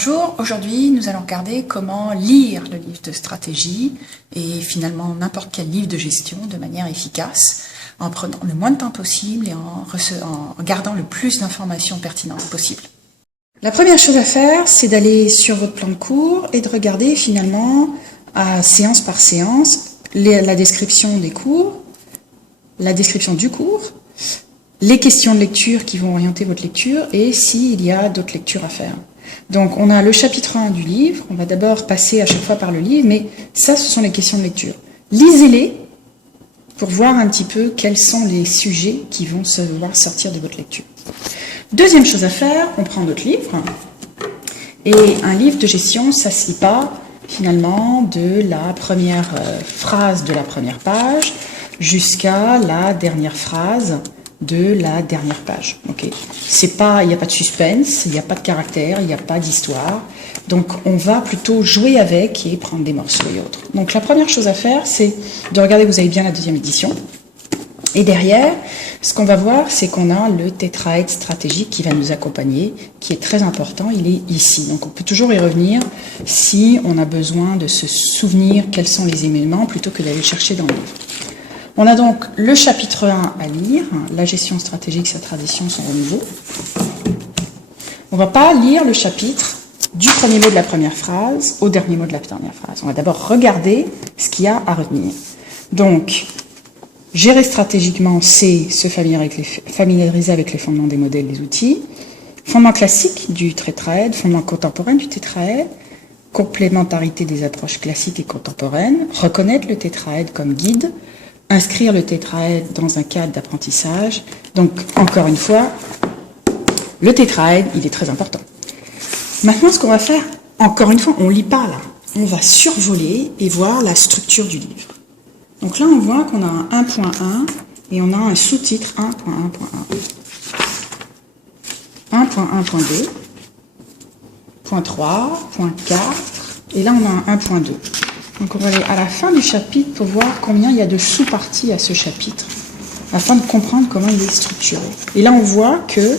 Bonjour, aujourd'hui nous allons regarder comment lire le livre de stratégie et finalement n'importe quel livre de gestion de manière efficace en prenant le moins de temps possible et en gardant le plus d'informations pertinentes possible. La première chose à faire, c'est d'aller sur votre plan de cours et de regarder finalement séance par séance la description des cours, la description du cours, les questions de lecture qui vont orienter votre lecture et s'il y a d'autres lectures à faire. Donc on a le chapitre 1 du livre, on va d'abord passer à chaque fois par le livre, mais ça ce sont les questions de lecture. Lisez-les pour voir un petit peu quels sont les sujets qui vont se voir sortir de votre lecture. Deuxième chose à faire, on prend notre livre, et un livre de gestion, ça ne se lit pas finalement de la première phrase de la première page jusqu'à la dernière phrase de la dernière page. Okay. Il n'y a pas de suspense, il n'y a pas de caractère, il n'y a pas d'histoire. Donc on va plutôt jouer avec et prendre des morceaux et autres. Donc la première chose à faire, c'est de regarder que vous avez bien la deuxième édition. Et derrière, ce qu'on va voir, c'est qu'on a le tétraède stratégique qui va nous accompagner, qui est très important, il est ici. Donc on peut toujours y revenir si on a besoin de se souvenir quels sont les éléments plutôt que d'aller chercher dans le livre. On a donc le chapitre 1 à lire, la gestion stratégique, sa tradition, son renouveau. On ne va pas lire le chapitre du premier mot de la première phrase au dernier mot de la dernière phrase. On va d'abord regarder ce qu'il y a à retenir. Donc, gérer stratégiquement, c'est se familiariser avec les fondements des modèles, des outils. Fondement classique du tétraède, fondement contemporain du tétraède, complémentarité des approches classiques et contemporaines, reconnaître le tétraède comme guide, inscrire le tétraède dans un cadre d'apprentissage. Donc, encore une fois, le tétraède, il est très important. Maintenant, ce qu'on va faire, encore une fois, on ne lit pas là. On va survoler et voir la structure du livre. Donc là, on voit qu'on a un 1.1 et on a un sous-titre 1.1.1. 1.1.2, point 3, point 4, et là, on a un 1.2. Donc on va aller à la fin du chapitre pour voir combien il y a de sous-parties à ce chapitre, afin de comprendre comment il est structuré. Et là on voit que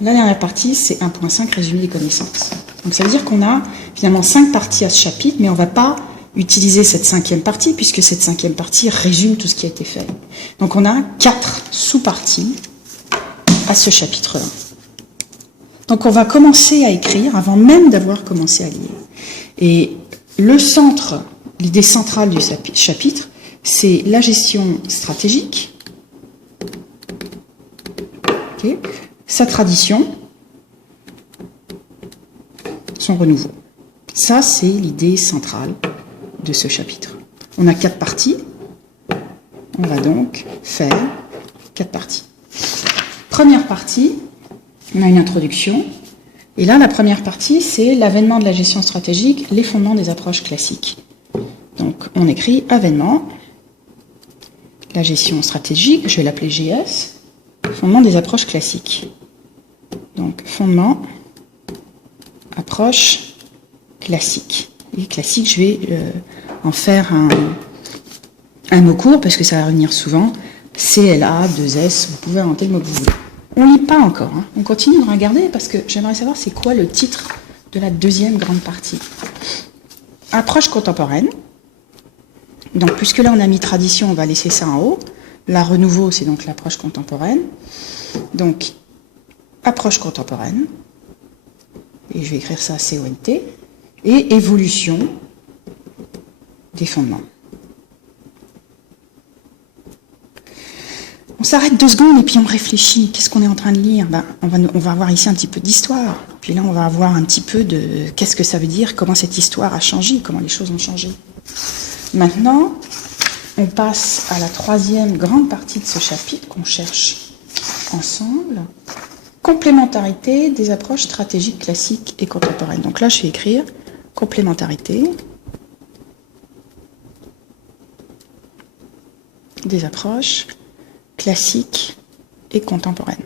la dernière partie, c'est 1.5, résumé des connaissances. Donc ça veut dire qu'on a finalement 5 parties à ce chapitre, mais on ne va pas utiliser cette 5e partie, puisque cette 5e partie résume tout ce qui a été fait. Donc on a 4 sous-parties à ce chapitre-là. Donc on va commencer à écrire avant même d'avoir commencé à lire. Et le centre, l'idée centrale du chapitre, c'est la gestion stratégique, okay, sa tradition, son renouveau. Ça, c'est l'idée centrale de ce chapitre. On a 4 parties. On va donc faire 4 parties. Première partie, on a une introduction. Et là, la première partie, c'est l'avènement de la gestion stratégique, les fondements des approches classiques. Donc, on écrit avènement, la gestion stratégique, je vais l'appeler GS, fondement des approches classiques. Donc, fondement, approche classique. Et classique, je vais en faire un mot court, parce que ça va revenir souvent. CLA, 2S, vous pouvez inventer le mot que vous voulez. On ne lit pas encore, hein. On continue de regarder parce que j'aimerais savoir c'est quoi le titre de la deuxième grande partie. Approche contemporaine. Donc puisque là on a mis tradition, on va laisser ça en haut. La renouveau, c'est donc l'approche contemporaine. Donc approche contemporaine. Et je vais écrire ça CONT. Et évolution des fondements. On s'arrête 2 secondes et puis on réfléchit. Qu'est-ce qu'on est en train de lire? On va avoir ici un petit peu d'histoire. Puis là, on va avoir un petit peu de qu'est-ce que ça veut dire, comment cette histoire a changé, comment les choses ont changé. Maintenant, on passe à la 3e grande partie de ce chapitre qu'on cherche ensemble. Complémentarité des approches stratégiques classiques et contemporaines. Donc là, je vais écrire complémentarité des approches classique et contemporaine.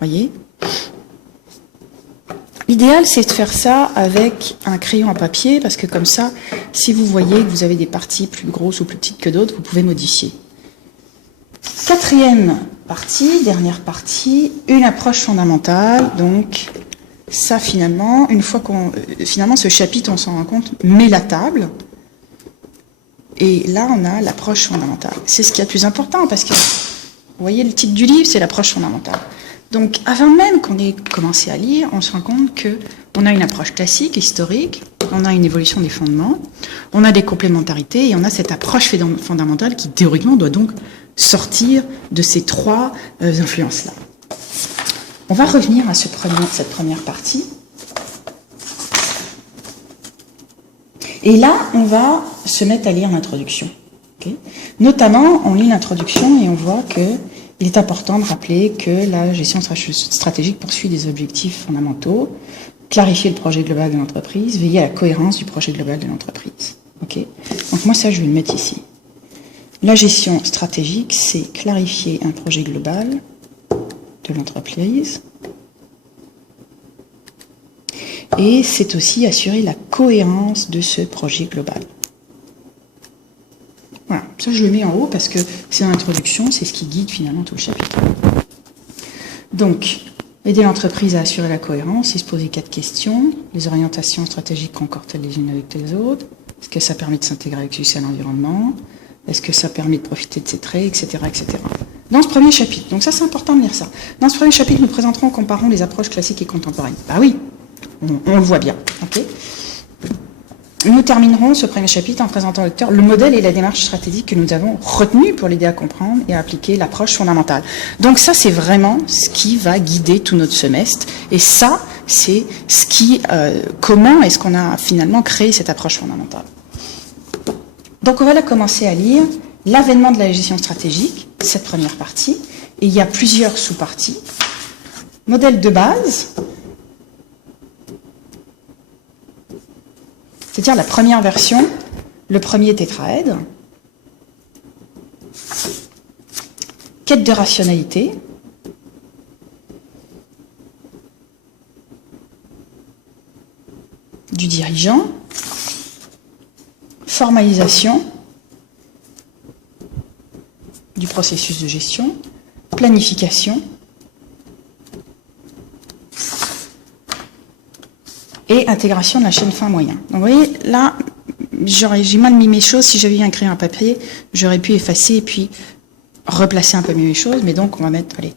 Voyez ? L'idéal, c'est de faire ça avec un crayon à papier, parce que comme ça, si vous voyez que vous avez des parties plus grosses ou plus petites que d'autres, vous pouvez modifier. 4e partie, dernière partie, une approche fondamentale, donc Ça, finalement, une fois finalement, ce chapitre, on s'en rend compte, met la table. Et là, on a l'approche fondamentale. C'est ce qui est le plus important, parce que, vous voyez, le titre du livre, c'est l'approche fondamentale. Donc, avant même qu'on ait commencé à lire, on se rend compte qu'on a une approche classique, historique, on a une évolution des fondements, on a des complémentarités, et on a cette approche fondamentale qui, théoriquement, doit donc sortir de ces trois influences-là. On va revenir à cette première partie. Et là, on va se mettre à lire l'introduction. Okay. Notamment, on lit l'introduction et on voit qu'il est important de rappeler que la gestion stratégique poursuit des objectifs fondamentaux, clarifier le projet global de l'entreprise, veiller à la cohérence du projet global de l'entreprise. Okay. Donc moi, ça, je vais le mettre ici. La gestion stratégique, c'est clarifier un projet global de l'entreprise. Et c'est aussi assurer la cohérence de ce projet global. Voilà, ça je le mets en haut parce que c'est l'introduction, c'est ce qui guide finalement tout le chapitre. Donc, aider l'entreprise à assurer la cohérence et se poser 4 questions. Les orientations stratégiques concordent-elles les unes avec les autres? Est-ce que ça permet de s'intégrer avec succès à l'environnement? Est-ce que ça permet de profiter de ses traits, etc., etc. Dans ce premier chapitre, donc ça c'est important de lire ça. Dans ce premier chapitre, nous présenterons, comparons les approches classiques et contemporaines. Bah oui, on le voit bien. Okay. Nous terminerons ce premier chapitre en présentant au lecteur le modèle et la démarche stratégique que nous avons retenu pour l'aider à comprendre et à appliquer l'approche fondamentale. Donc ça, c'est vraiment ce qui va guider tout notre semestre. Et ça, c'est ce qui, comment est-ce qu'on a finalement créé cette approche fondamentale. Donc on va là commencer à lire l'avènement de la gestion stratégique, cette première partie, et il y a plusieurs sous-parties. Modèle de base, c'est-à-dire la première version, le premier tétraèdre. Quête de rationalité. Du dirigeant. Formalisation du processus de gestion. Planification. Et intégration de la chaîne fin moyen. Donc vous voyez, là, j'ai mal mis mes choses. Si j'avais eu un crayon à papier, j'aurais pu effacer et puis replacer un peu mieux les choses. Mais donc, on va mettre, allez,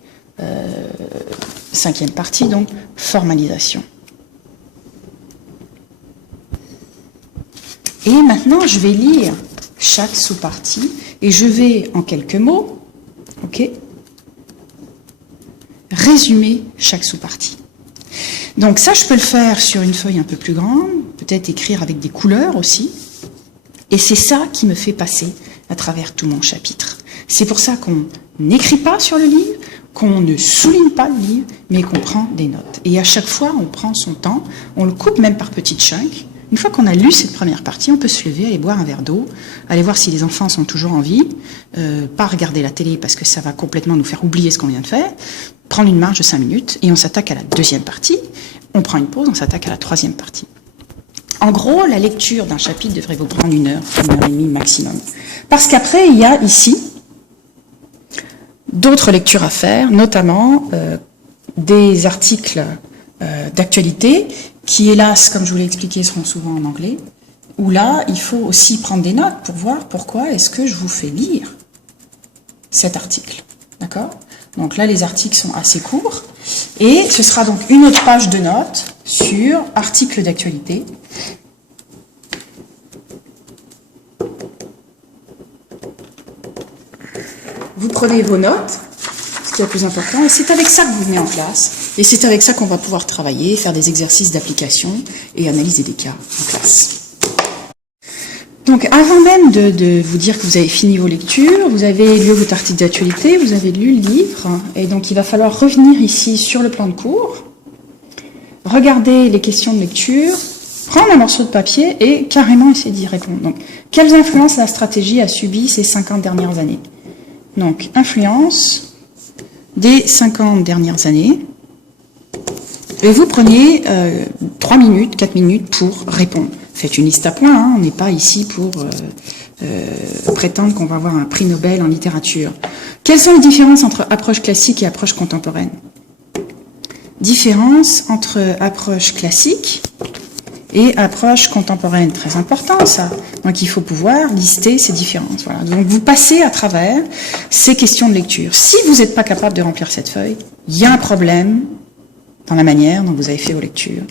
5e partie, donc, formalisation. Et maintenant, je vais lire chaque sous-partie et je vais, en quelques mots, ok, résumer chaque sous-partie. Donc ça, je peux le faire sur une feuille un peu plus grande, peut-être écrire avec des couleurs aussi. Et c'est ça qui me fait passer à travers tout mon chapitre. C'est pour ça qu'on n'écrit pas sur le livre, qu'on ne souligne pas le livre, mais qu'on prend des notes. Et à chaque fois, on prend son temps, on le coupe même par petites chunks. Une fois qu'on a lu cette première partie, on peut se lever, aller boire un verre d'eau, aller voir si les enfants sont toujours en vie, pas regarder la télé parce que ça va complètement nous faire oublier ce qu'on vient de faire, prendre une marge de 5 minutes et on s'attaque à la deuxième partie, on prend une pause, on s'attaque à la troisième partie. En gros, la lecture d'un chapitre devrait vous prendre 1 heure et demie maximum. Parce qu'après, il y a ici d'autres lectures à faire, notamment des articles d'actualité qui, hélas, comme je vous l'ai expliqué, seront souvent en anglais, où là, il faut aussi prendre des notes pour voir pourquoi est-ce que je vous fais lire cet article. D'accord ? Donc là, les articles sont assez courts, et ce sera donc une autre page de notes sur articles d'actualité. Vous prenez vos notes, ce qui est le plus important, et c'est avec ça que vous venez en classe, et c'est avec ça qu'on va pouvoir travailler, faire des exercices d'application et analyser des cas en classe. Donc avant même de vous dire que vous avez fini vos lectures, vous avez lu votre article d'actualité, vous avez lu le livre, et donc il va falloir revenir ici sur le plan de cours, regarder les questions de lecture, prendre un morceau de papier et carrément essayer d'y répondre. Donc, quelles influences la stratégie a subi ces 50 dernières années? Donc, influence des 50 dernières années. Et vous prenez 3 minutes, 4 minutes pour répondre. Faites une liste à points, hein, on n'est pas ici pour prétendre qu'on va avoir un prix Nobel en littérature. Quelles sont les différences entre approche classique et approche contemporaine? différence entre approche classique et approche contemporaine. Très important, ça. Donc, il faut pouvoir lister ces différences. Voilà. Donc, vous passez à travers ces questions de lecture. Si vous n'êtes pas capable de remplir cette feuille, il y a un problème dans la manière dont vous avez fait vos lectures.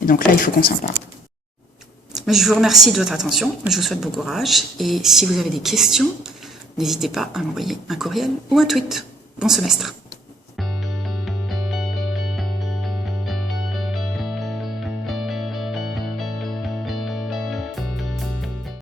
Et donc là, il faut qu'on s'en parle. Je vous remercie de votre attention. Je vous souhaite bon courage. Et si vous avez des questions, n'hésitez pas à m'envoyer un courriel ou un tweet. Bon semestre.